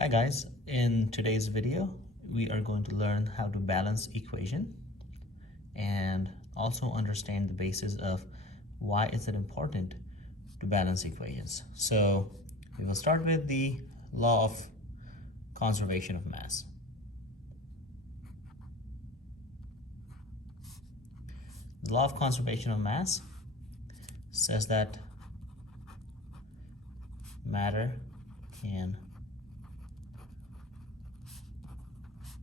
Hi guys, in today's video we are going to learn how to balance equation and also understand the basis of why is it important to balance equations. So we will start with the law of conservation of mass. The law of conservation of mass says that matter can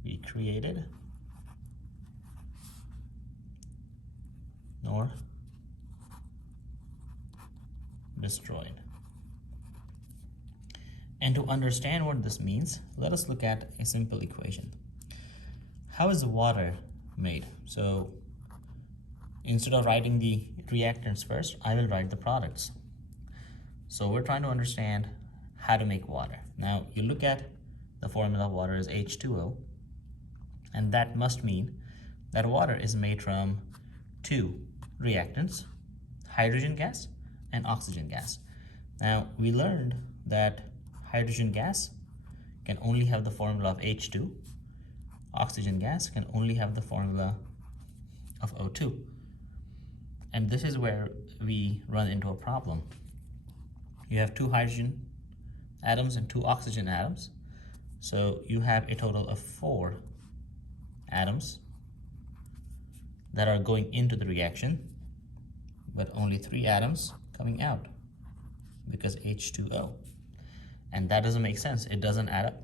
be created nor destroyed. And to understand what this means, let us look at a simple equation. How is water made? So instead of writing the reactants first, I will write the products. So we're trying to understand how to make water. Now you look at the formula of water is H2O, and that must mean that water is made from two reactants, hydrogen gas and oxygen gas. Now we learned that hydrogen gas can only have the formula of H2, oxygen gas can only have the formula of O2. And this is where we run into a problem. You have two hydrogen atoms and two oxygen atoms. So you have a total of 4 atoms that are going into the reaction, but only 3 atoms coming out because H2O. And that doesn't make sense. It doesn't add up.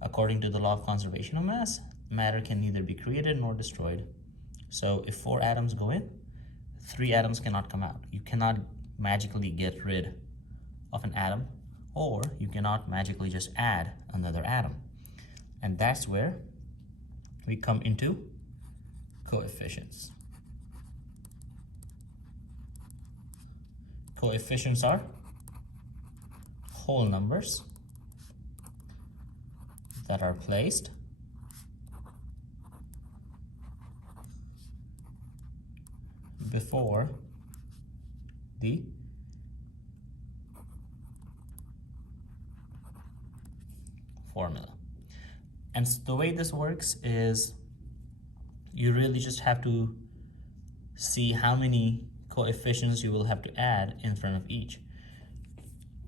According to the law of conservation of mass, matter can neither be created nor destroyed. So if 4 atoms go in, 3 atoms cannot come out. You cannot magically get rid of an atom, or you cannot magically just add another atom. And that's where we come into coefficients. Coefficients are whole numbers that are placed before the formula. And the way this works is you really just have to see how many coefficients you will have to add in front of each.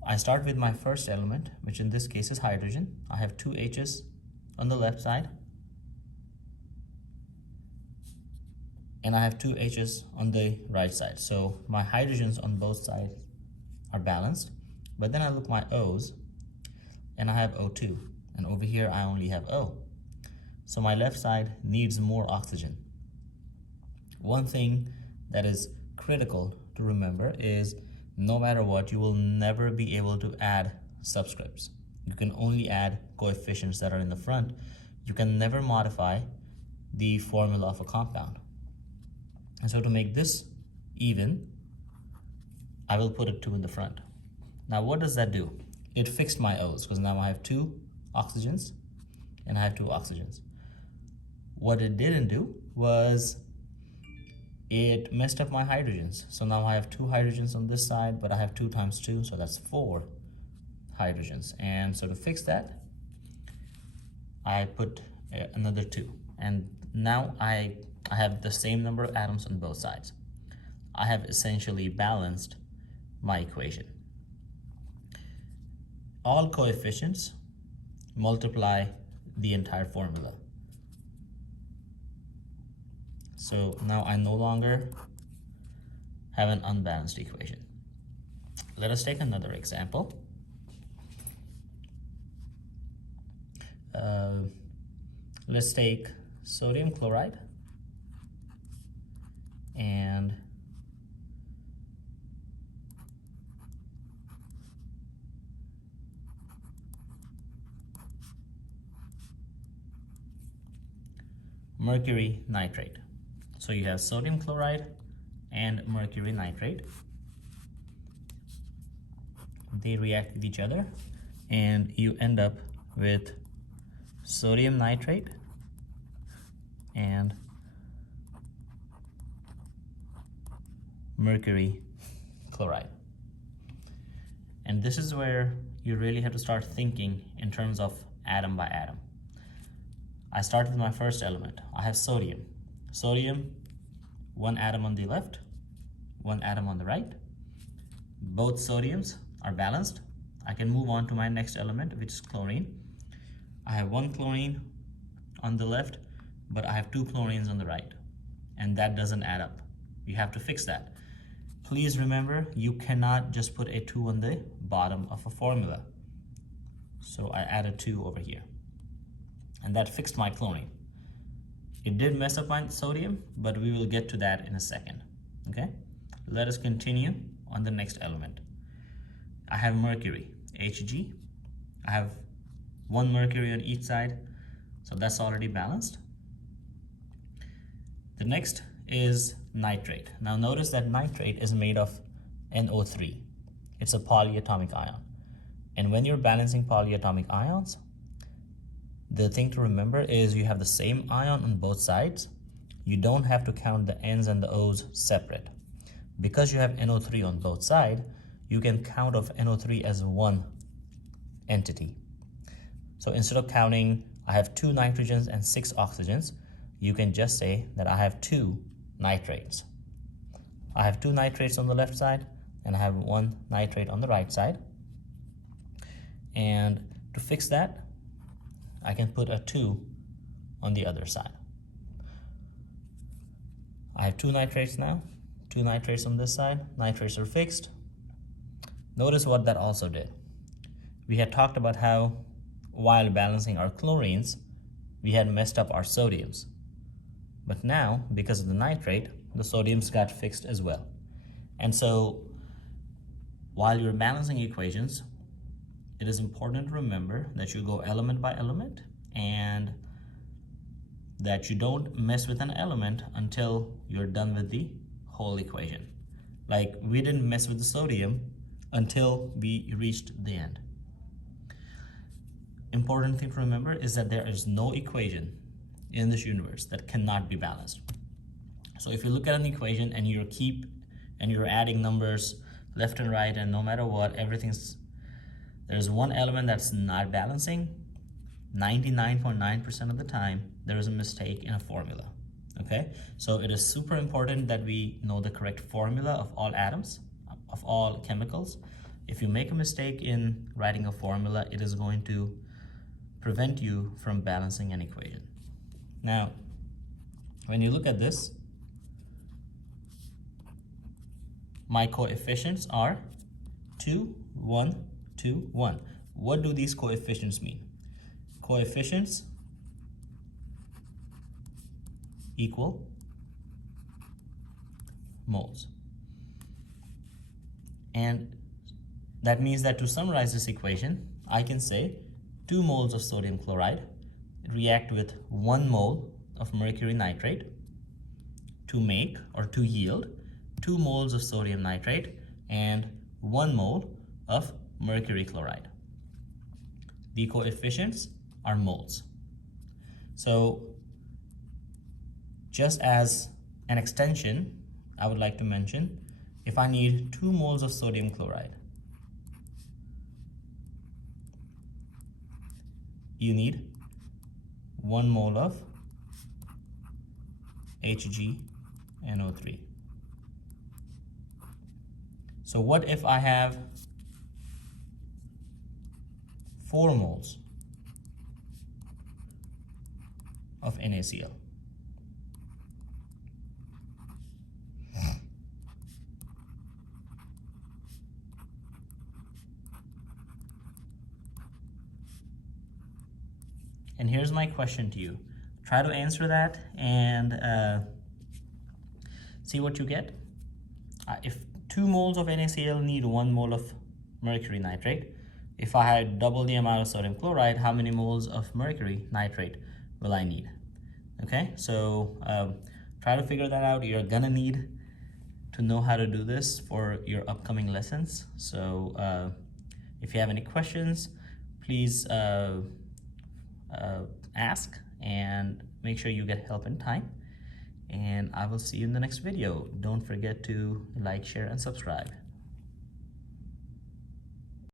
I start with my first element, which in this case is hydrogen. I have 2 H's on the left side, and I have 2 H's on the right side. So my hydrogens on both sides are balanced. But then I look at my O's, and I have O2, and over here I only have O. So my left side needs more oxygen. One thing that is critical to remember is no matter what, you will never be able to add subscripts. You can only add coefficients that are in the front. You can never modify the formula of a compound. And so to make this even, I will put a 2 in the front. Now what does that do? It fixed my O's because now I have 2 oxygens and I have 2 oxygens. What it didn't do was it messed up my hydrogens. So now I have 2 hydrogens on this side, but I have 2 times 2, so that's 4 hydrogens. And so to fix that, I put another 2. And now I have the same number of atoms on both sides. I have essentially balanced my equation. All coefficients multiply the entire formula. So now I no longer have an unbalanced equation. Let us take another example. Let's take sodium chloride and mercury nitrate. So you have sodium chloride and mercury nitrate. They react with each other and you end up with sodium nitrate and mercury chloride. And this is where you really have to start thinking in terms of atom by atom. I start with my first element. I have sodium. Sodium, one atom on the left, one atom on the right. Both sodiums are balanced. I can move on to my next element, which is chlorine. I have one chlorine on the left, but I have two chlorines on the right, and that doesn't add up. You have to fix that. Please remember, you cannot just put a 2 on the bottom of a formula. So I added 2 over here, and that fixed my chlorine. It did mess up my sodium, but we will get to that in a second. Okay, let us continue on the next element. I have mercury, Hg. I have one mercury on each side, so that's already balanced. The next is nitrate. Now notice that nitrate is made of NO3. It's a polyatomic ion. And when you're balancing polyatomic ions, the thing to remember is you have the same ion on both sides. You don't have to count the N's and the O's separate. Because you have NO3 on both sides, you can count of NO3 as one entity. So instead of counting, I have 2 nitrogens and 6 oxygens, you can just say that I have 2 nitrates. I have 2 nitrates on the left side, and I have 1 nitrate on the right side. And to fix that, I can put a 2 on the other side. I have 2 nitrates now, 2 nitrates on this side. Nitrates are fixed. Notice what that also did. We had talked about how while balancing our chlorines, we had messed up our sodiums. But now, because of the nitrate, the sodiums got fixed as well. And so, while you're balancing equations, it is important to remember that you go element by element and that you don't mess with an element until you're done with the whole equation. Like, we didn't mess with the sodium until we reached the end. Important thing to remember is that there is no equation in this universe that cannot be balanced. So if you look at an equation and you're adding numbers left and right, and no matter what, there's one element that's not balancing, 99.9% of the time, there is a mistake in a formula. Okay, so it is super important that we know the correct formula of all atoms, of all chemicals. If you make a mistake in writing a formula, it is going to prevent you from balancing an equation. Now, when you look at this, my coefficients are 2, 1, 2, 1. What do these coefficients mean? Coefficients equal moles. And that means that to summarize this equation, I can say 2 moles of sodium chloride react with 1 mole of mercury nitrate to make or to yield 2 moles of sodium nitrate and 1 mole of mercury chloride. The coefficients are moles. So just as an extension, I would like to mention, if I need 2 moles of sodium chloride, you need 1 mole of HgNO3. So what if I have 4 moles of NaCl? And here's my question to you. Try to answer that and see what you get. If 2 moles of NaCl need 1 mole of mercury nitrate, if I had double the amount of sodium chloride, how many moles of mercury nitrate will I need? Okay, so try to figure that out. You're gonna need to know how to do this for your upcoming lessons. So if you have any questions, please ask and make sure you get help in time. And I will see you in the next video. Don't forget to like, share, and subscribe.